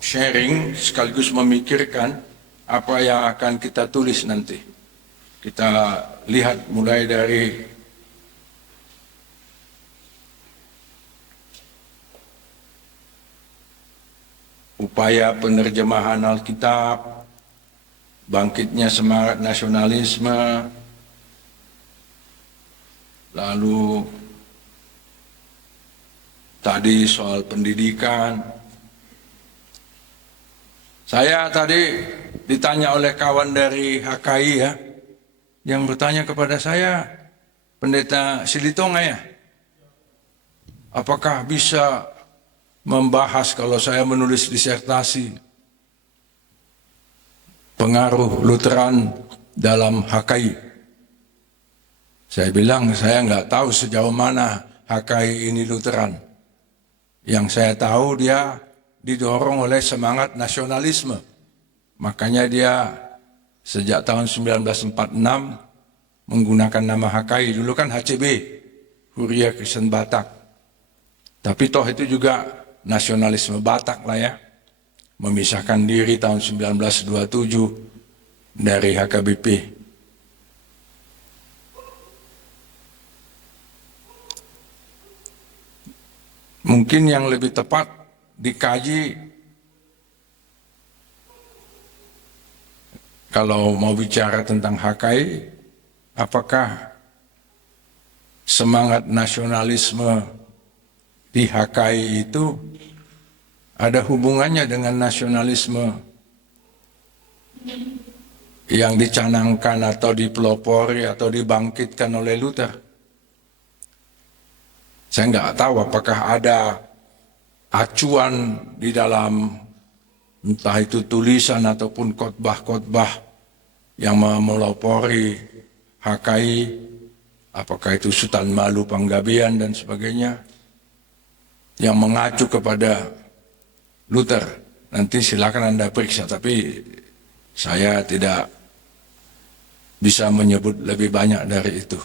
sharing sekaligus memikirkan apa yang akan kita tulis nanti. Kita lihat mulai dari upaya penerjemahan Alkitab, bangkitnya semangat nasionalisme, lalu tadi soal pendidikan. Saya tadi ditanya oleh kawan dari HKI ya, yang bertanya kepada saya, Pendeta Silitonga ya, apakah bisa membahas kalau saya menulis disertasi pengaruh Lutheran dalam HKI. Saya bilang saya nggak tahu sejauh mana HKI ini Lutheran. Yang saya tahu dia didorong oleh semangat nasionalisme. Makanya dia sejak tahun 1946 menggunakan nama HKI. Dulu kan HCB, Huria Kristen Batak. Tapi toh itu juga nasionalisme Batak lah ya, memisahkan diri tahun 1927 dari HKBP. Mungkin yang lebih tepat dikaji kalau mau bicara tentang HKI, apakah semangat nasionalisme di HKI itu ada hubungannya dengan nasionalisme yang dicanangkan atau dipelopori atau dibangkitkan oleh Luther. Saya nggak tahu apakah ada acuan di dalam entah itu tulisan ataupun khotbah-khotbah yang melopori HKI, apakah itu Sultan Malu Panggabean dan sebagainya, yang mengacu kepada Luther. Nanti silakan Anda periksa, tapi saya tidak bisa menyebut lebih banyak dari itu.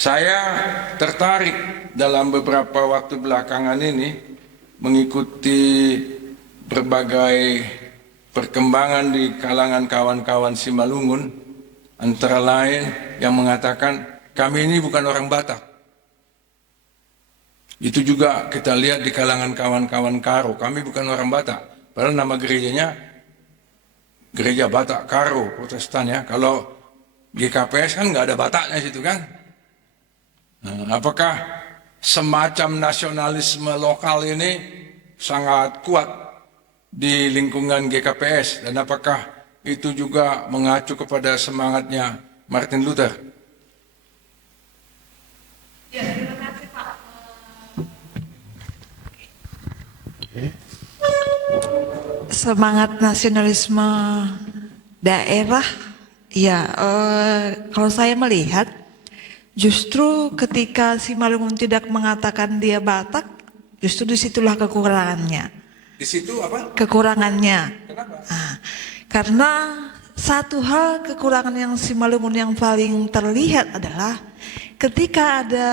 Saya tertarik dalam beberapa waktu belakangan ini mengikuti berbagai perkembangan di kalangan kawan-kawan Simalungun, antara lain yang mengatakan kami ini bukan orang Batak. Itu juga kita lihat di kalangan kawan-kawan Karo, kami bukan orang Batak. Padahal nama gerejanya Gereja Batak Karo Protestan ya. Kalau GKPS kan nggak ada Bataknya situ kan. Nah, apakah semacam nasionalisme lokal ini sangat kuat di lingkungan GKPS, dan apakah itu juga mengacu kepada semangatnya Martin Luther? Semangat nasionalisme daerah, ya kalau saya melihat justru ketika Simalungun tidak mengatakan dia Batak, justru disitulah kekurangannya. Di situ apa? Kekurangannya. Kenapa? Karena satu hal kekurangan yang Simalungun yang paling terlihat adalah ketika ada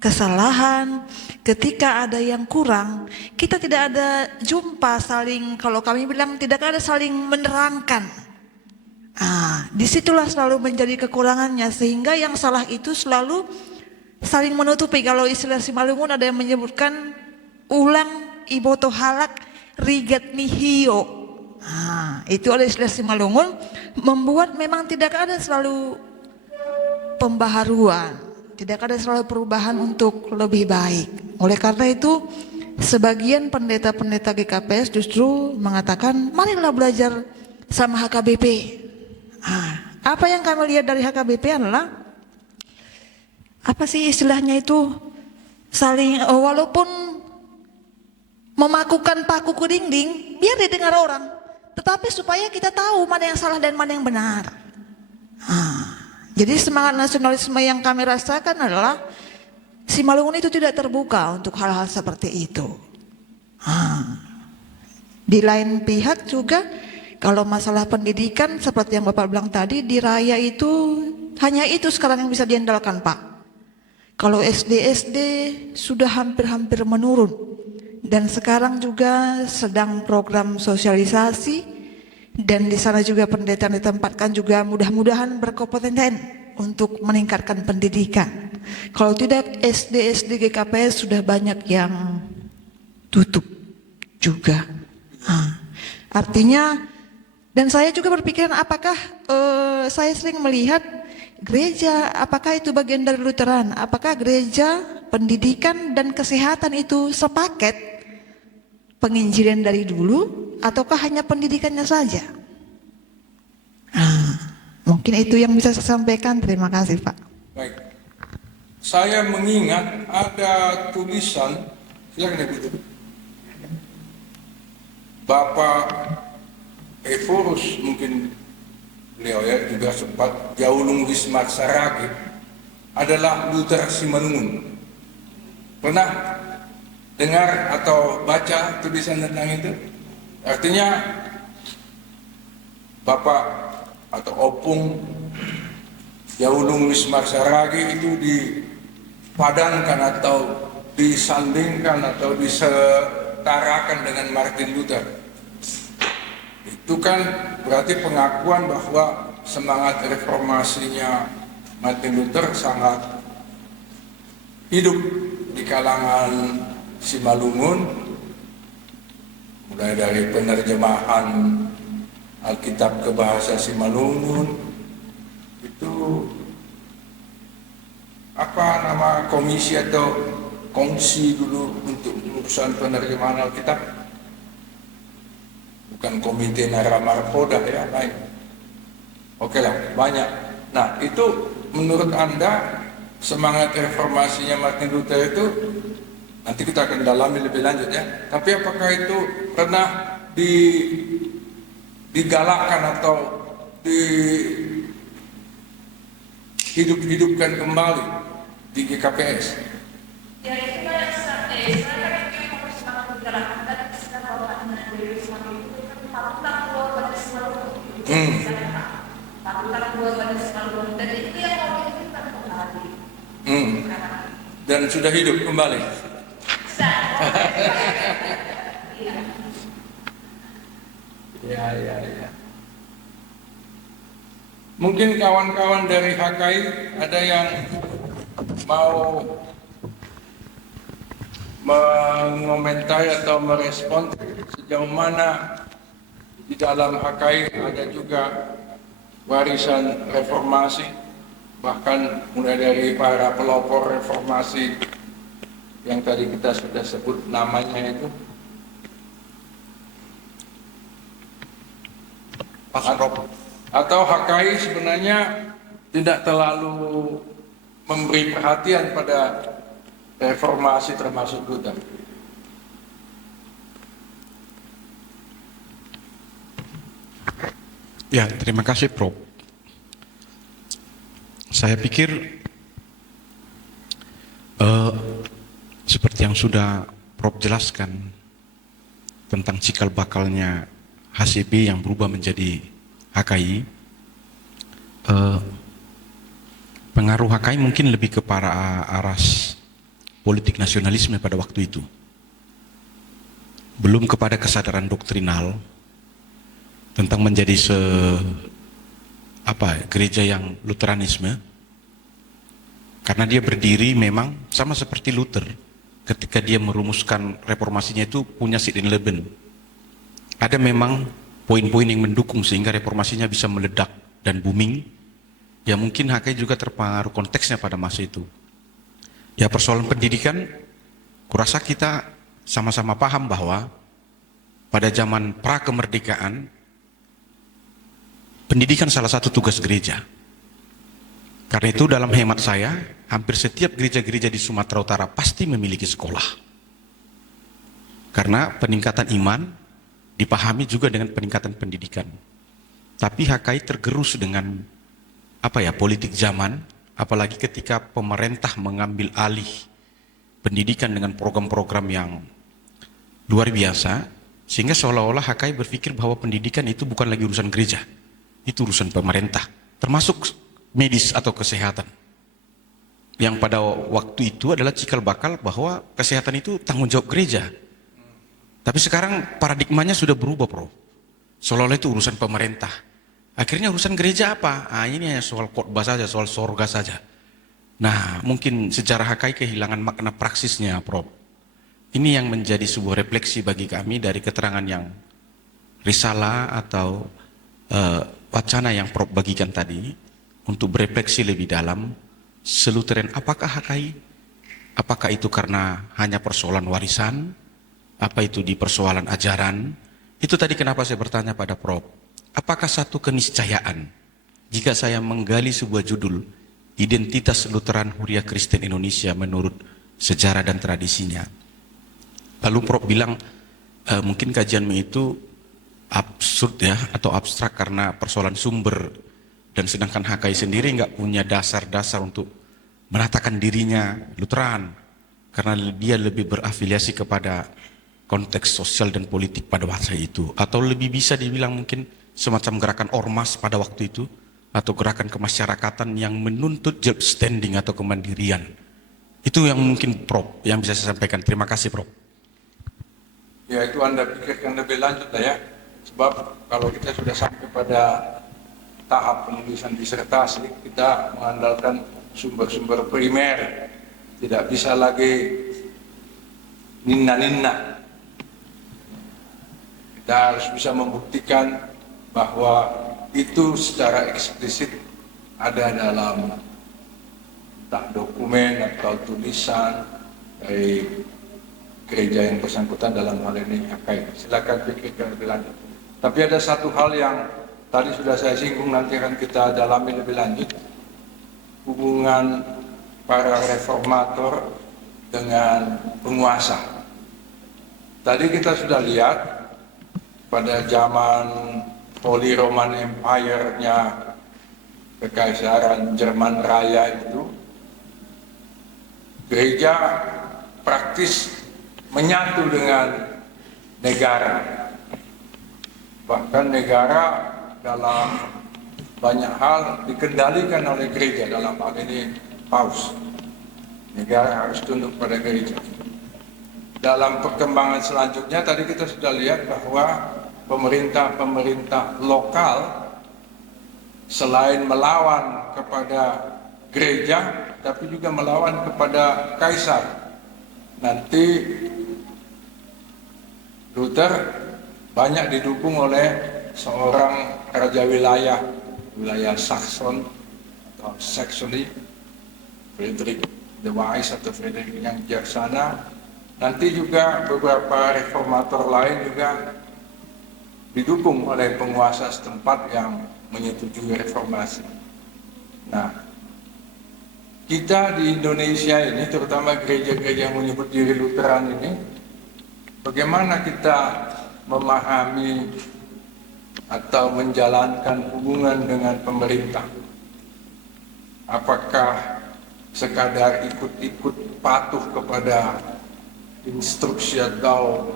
kesalahan, ketika ada yang kurang, kita tidak ada jumpa saling, kalau kami bilang tidak ada saling menerangkan. Disitulah selalu menjadi kekurangannya, sehingga yang salah itu selalu saling menutupi. Kalau istilah Simalungun ada yang menyebutkan ulang iboto halak rigat nihio. Itu ada istilah Simalungun, membuat memang tidak ada selalu pembaharuan, tidak ada selalu perubahan untuk lebih baik. Oleh karena itu, sebagian pendeta-pendeta GKPS justru mengatakan, marilah belajar sama HKBP. Apa yang kami lihat dari HKBP adalah, apa sih istilahnya itu, saling walaupun memakukan paku ke dinding, biar didengar orang, tetapi supaya kita tahu mana yang salah dan mana yang benar. Jadi semangat nasionalisme yang kami rasakan adalah Simalungun itu tidak terbuka untuk hal-hal seperti itu. Di lain pihak juga kalau masalah pendidikan seperti yang Bapak bilang tadi, di Raya itu hanya itu sekarang yang bisa diandalkan Pak. Kalau SD sudah hampir-hampir menurun, dan sekarang juga sedang program sosialisasi. Dan di sana juga pendeta yang ditempatkan juga mudah-mudahan berkompeten untuk meningkatkan pendidikan. Kalau tidak, SD GKPS sudah banyak yang tutup juga. Artinya, dan saya juga berpikiran apakah saya sering melihat gereja, apakah itu bagian dari Lutheran, apakah gereja, pendidikan dan kesehatan itu sepaket penginjilan dari dulu, ataukah hanya pendidikannya saja? Mungkin itu yang bisa saya sampaikan. Terima kasih Pak. Baik. Saya mengingat ada tulisan, silakan Ibu. Bapak Eforus mungkin beliau ya juga sempat Jaulung Wismat Saragi adalah Luther Simalungun. Pernah dengar atau baca tulisan tentang itu? Artinya Bapak atau Opung Jaulung Wismat Saragi itu dipadankan atau disandingkan atau disetarakan dengan Martin Luther. Itu kan berarti pengakuan bahwa semangat reformasinya Martin Luther sangat hidup di kalangan Simalungun, mulai dari penerjemahan Alkitab ke bahasa Simalungun, itu apa nama komisi atau kongsi dulu untuk urusan penerjemahan Alkitab, bukan komite Naramarpoda ya, lain. Oke lah, banyak. Nah itu menurut Anda semangat reformasinya Martin Luther itu, nanti kita akan dalami lebih lanjut ya. Tapi apakah itu pernah digalakkan atau dihidup-hidupkan kembali di GKPS? Ya itu kan saya kan harus semangat bergerak dan sekarang bapak dari Simalungun itu kan tarutan dua pada Simalungun. Tarutan dua pada Simalungun dan itu yang mau kita kembali. Dan sudah hidup kembali. Ya. Mungkin kawan-kawan dari HKI ada yang mau mengomentari atau merespon sejauh mana di dalam HKI ada juga warisan reformasi, bahkan mulai dari para pelopor reformasi yang tadi kita sudah sebut namanya itu. Atau HKI sebenarnya tidak terlalu memberi perhatian pada reformasi termasuk Luther. Ya, terima kasih Prof. Saya pikir eh, seperti yang sudah Prof jelaskan tentang cikal bakalnya HCB yang berubah menjadi HKI, pengaruh HKI mungkin lebih ke aras politik nasionalisme pada waktu itu, belum kepada kesadaran doktrinal tentang menjadi gereja yang Luteranisme, karena dia berdiri memang sama seperti Luther ketika dia merumuskan reformasinya itu punya Sid and Leben. Ada memang poin-poin yang mendukung sehingga reformasinya bisa meledak dan booming. Ya mungkin HKI juga terpengaruh konteksnya pada masa itu. Ya persoalan pendidikan, kurasa kita sama-sama paham bahwa pada zaman pra-kemerdekaan, pendidikan salah satu tugas gereja. Karena itu dalam hemat saya, hampir setiap gereja-gereja di Sumatera Utara pasti memiliki sekolah. Karena peningkatan iman dipahami juga dengan peningkatan pendidikan. Tapi HKI tergerus dengan politik zaman, apalagi ketika pemerintah mengambil alih pendidikan dengan program-program yang luar biasa, sehingga seolah-olah HKI berpikir bahwa pendidikan itu bukan lagi urusan gereja, itu urusan pemerintah, termasuk medis atau kesehatan. Yang pada waktu itu adalah cikal bakal bahwa kesehatan itu tanggung jawab gereja. Tapi sekarang paradigmanya sudah berubah, Prof. Seolah-olah itu urusan pemerintah. Akhirnya urusan gereja apa? Ini hanya soal khotbah saja, soal sorga saja. Nah, mungkin sejarah HKI kehilangan makna praksisnya, Prof. Ini yang menjadi sebuah refleksi bagi kami dari keterangan yang risalah atau wacana yang Prof bagikan tadi, untuk berefleksi lebih dalam, seluteren apakah HKI? Apakah itu karena hanya persoalan warisan? Apa itu di persoalan ajaran? Itu tadi kenapa saya bertanya pada Prof. Apakah satu keniscayaan jika saya menggali sebuah judul Identitas Lutheran Huria Kristen Indonesia menurut sejarah dan tradisinya? Lalu Prof bilang mungkin kajianmu itu absurd ya, atau abstrak karena persoalan sumber, dan sedangkan HKI sendiri nggak punya dasar-dasar untuk menatakan dirinya Lutheran karena dia lebih berafiliasi kepada konteks sosial dan politik pada masa itu, atau lebih bisa dibilang mungkin semacam gerakan ormas pada waktu itu, atau gerakan kemasyarakatan yang menuntut job standing atau kemandirian. Itu yang mungkin Prof yang bisa saya sampaikan. Terima kasih Prof. Ya itu Anda pikirkan lebih lanjut lah ya. Sebab kalau kita sudah sampai pada tahap penulisan disertasi, kita mengandalkan sumber-sumber primer. Tidak bisa lagi ninna-ninna. Kita harus bisa membuktikan bahwa itu secara eksplisit ada dalam entah dokumen atau tulisan dari gereja yang bersangkutan, dalam hal ini HKI. Silakan pikirkan lebih lanjut. Tapi ada satu hal yang tadi sudah saya singgung, nanti akan kita dalami lebih lanjut, hubungan para reformator dengan penguasa. Tadi kita sudah lihat pada zaman Holy Roman Empire-nya Kekaisaran Jerman Raya itu, gereja praktis menyatu dengan negara. Bahkan negara dalam banyak hal dikendalikan oleh gereja, dalam hal ini paus. Negara harus tunduk pada gereja. Dalam perkembangan selanjutnya tadi kita sudah lihat bahwa pemerintah-pemerintah lokal selain melawan kepada gereja, tapi juga melawan kepada kaisar. Nanti Luther banyak didukung oleh seorang raja wilayah Saxon atau Saxony, Frederick the Wise atau Frederick yang bijaksana. Nanti juga beberapa reformator lain juga didukung oleh penguasa setempat yang menyetujui reformasi. Nah, kita di Indonesia ini, terutama gereja-gereja yang menyebut diri Lutheran ini, bagaimana kita memahami atau menjalankan hubungan dengan pemerintah. Apakah sekadar ikut-ikut patuh kepada instruksi atau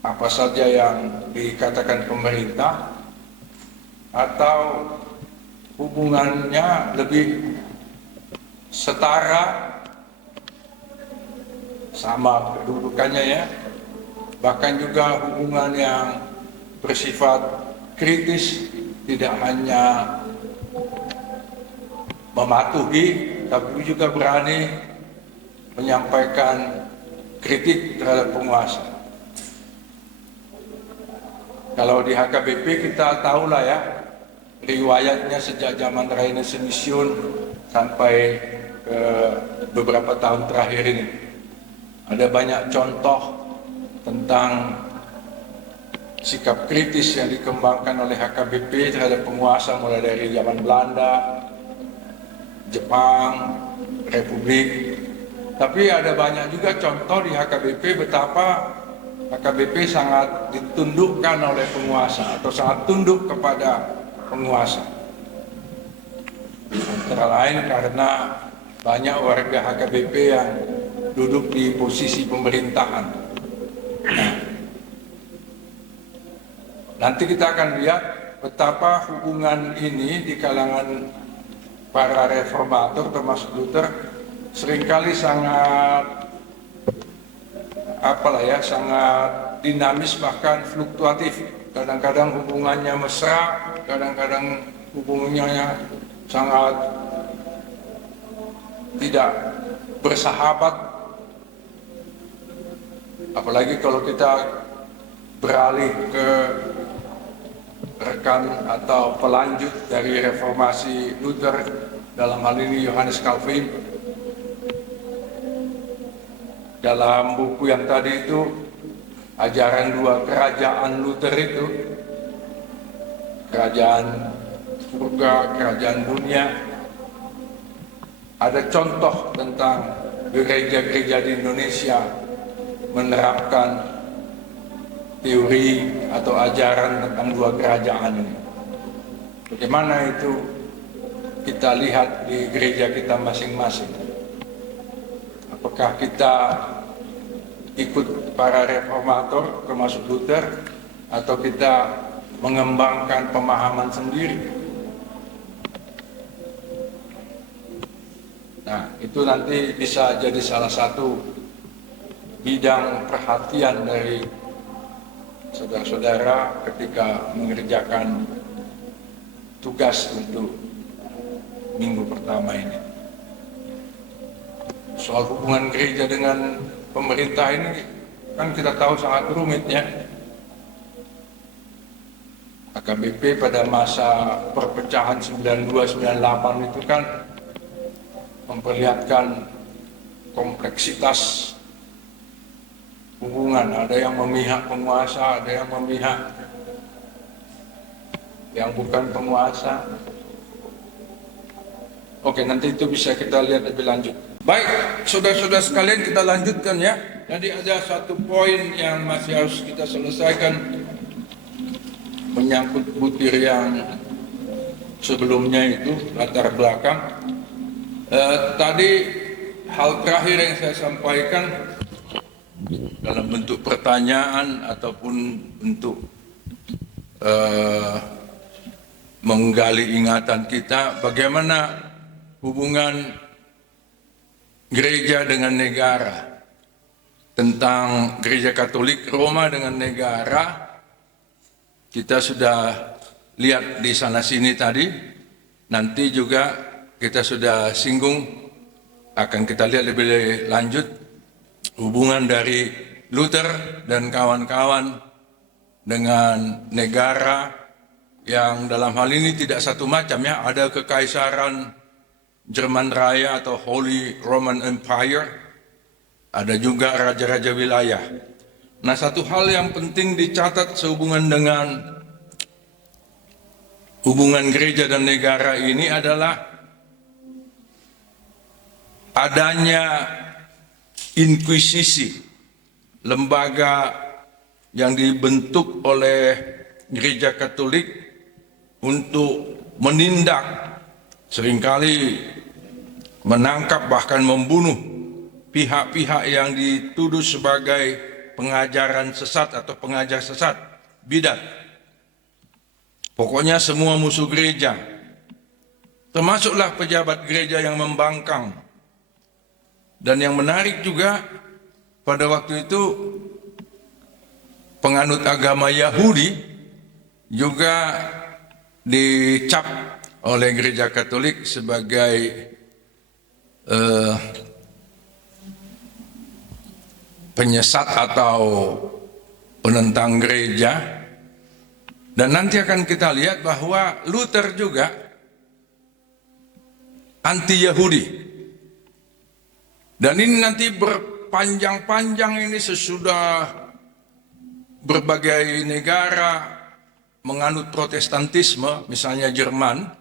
apa saja yang dikatakan pemerintah, atau hubungannya lebih setara, sama kedudukannya ya, bahkan juga hubungan yang bersifat kritis, tidak hanya mematuhi tapi juga berani menyampaikan kritik terhadap penguasa. Kalau di HKBP kita tahulah ya, riwayatnya sejak zaman Raina Semision sampai ke beberapa tahun terakhir ini. Ada banyak contoh tentang sikap kritis yang dikembangkan oleh HKBP terhadap penguasa, mulai dari zaman Belanda, Jepang, Republik. Tapi ada banyak juga contoh di HKBP betapa HKBP sangat ditundukkan oleh penguasa atau sangat tunduk kepada penguasa. Antara lain karena banyak warga HKBP yang duduk di posisi pemerintahan. Nah, nanti kita akan lihat betapa hubungan ini di kalangan para reformator termasuk Luther seringkali sangat sangat dinamis, bahkan fluktuatif. Kadang-kadang hubungannya mesra, kadang-kadang hubungannya sangat tidak bersahabat. Apalagi kalau kita beralih ke rekan atau pelanjut dari reformasi Luther, dalam hal ini Johannes Calvin. Dalam buku yang tadi itu, ajaran dua kerajaan Luther itu, kerajaan surga, kerajaan dunia, ada contoh tentang gereja-gereja di Indonesia menerapkan teori atau ajaran tentang dua kerajaan ini. Bagaimana itu kita lihat di gereja kita masing-masing. Apakah kita ikut para reformator termasuk Luther, atau kita mengembangkan pemahaman sendiri? Nah, itu nanti bisa jadi salah satu bidang perhatian dari saudara-saudara ketika mengerjakan tugas untuk minggu pertama ini. Soal hubungan gereja dengan pemerintah ini kan kita tahu sangat rumit ya. HKBP pada masa perpecahan 92-98 itu kan memperlihatkan kompleksitas hubungan. Ada yang memihak penguasa, ada yang memihak yang bukan penguasa. Oke, nanti itu bisa kita lihat lebih lanjut. Baik, saudara-saudara sekalian, kita lanjutkan ya. Jadi ada satu poin yang masih harus kita selesaikan menyangkut butir yang sebelumnya itu, latar belakang. Tadi hal terakhir yang saya sampaikan dalam bentuk pertanyaan ataupun bentuk menggali ingatan kita, bagaimana hubungan gereja dengan negara, tentang gereja Katolik Roma dengan negara. Kita sudah lihat di sana-sini tadi, nanti juga kita sudah singgung, akan kita lihat lebih lanjut hubungan dari Luther dan kawan-kawan dengan negara yang dalam hal ini tidak satu macam ya. Ada kekaisaran Jerman Raya atau Holy Roman Empire, ada juga raja-raja wilayah. Nah, satu hal yang penting dicatat sehubungan dengan hubungan gereja dan negara ini adalah adanya inkuisisi, lembaga yang dibentuk oleh Gereja Katolik untuk menindak, seringkali menangkap bahkan membunuh pihak-pihak yang dituduh sebagai pengajaran sesat atau pengajar sesat, bidat. Pokoknya semua musuh gereja, termasuklah pejabat gereja yang membangkang. Dan yang menarik juga, pada waktu itu penganut agama Yahudi juga dicap oleh Gereja Katolik sebagai penyesat atau penentang gereja. Dan nanti akan kita lihat bahwa Luther juga anti-Yahudi. Dan ini nanti berpanjang-panjang ini sesudah berbagai negara menganut Protestantisme, misalnya Jerman,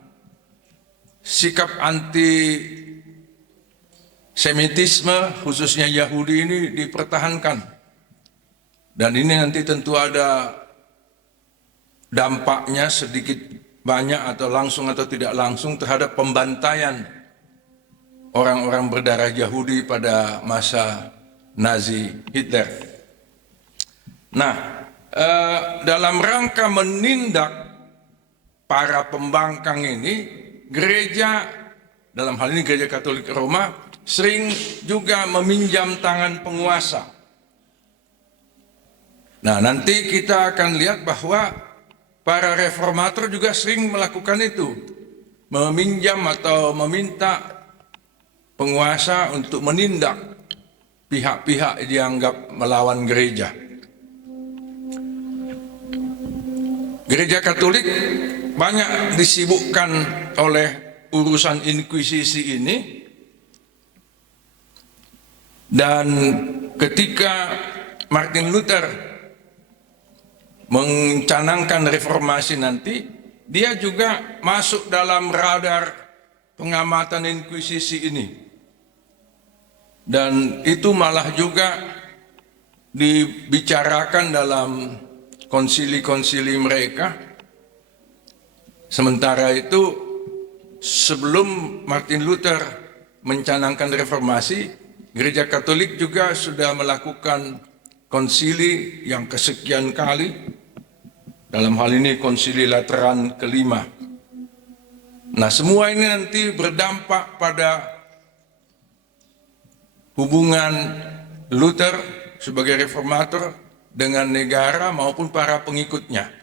sikap anti-Semitisme khususnya Yahudi ini dipertahankan. Dan ini nanti tentu ada dampaknya sedikit banyak atau langsung atau tidak langsung terhadap pembantaian orang-orang berdarah Yahudi pada masa Nazi Hitler. Nah, dalam rangka menindak para pembangkang ini, gereja, dalam hal ini Gereja Katolik Roma, sering juga meminjam tangan penguasa. Nah, nanti kita akan lihat bahwa para reformator juga sering melakukan itu, meminjam atau meminta penguasa untuk menindak pihak-pihak dianggap melawan gereja. Gereja Katolik banyak disibukkan oleh urusan inkuisisi ini, dan ketika Martin Luther mencanangkan reformasi nanti, dia juga masuk dalam radar pengamatan inkuisisi ini. Dan itu malah juga dibicarakan dalam konsili-konsili mereka. Sementara itu, sebelum Martin Luther mencanangkan reformasi, Gereja Katolik juga sudah melakukan konsili yang kesekian kali. Dalam hal ini konsili Lateran kelima. Nah, semua ini nanti berdampak pada hubungan Luther sebagai reformator dengan negara maupun para pengikutnya.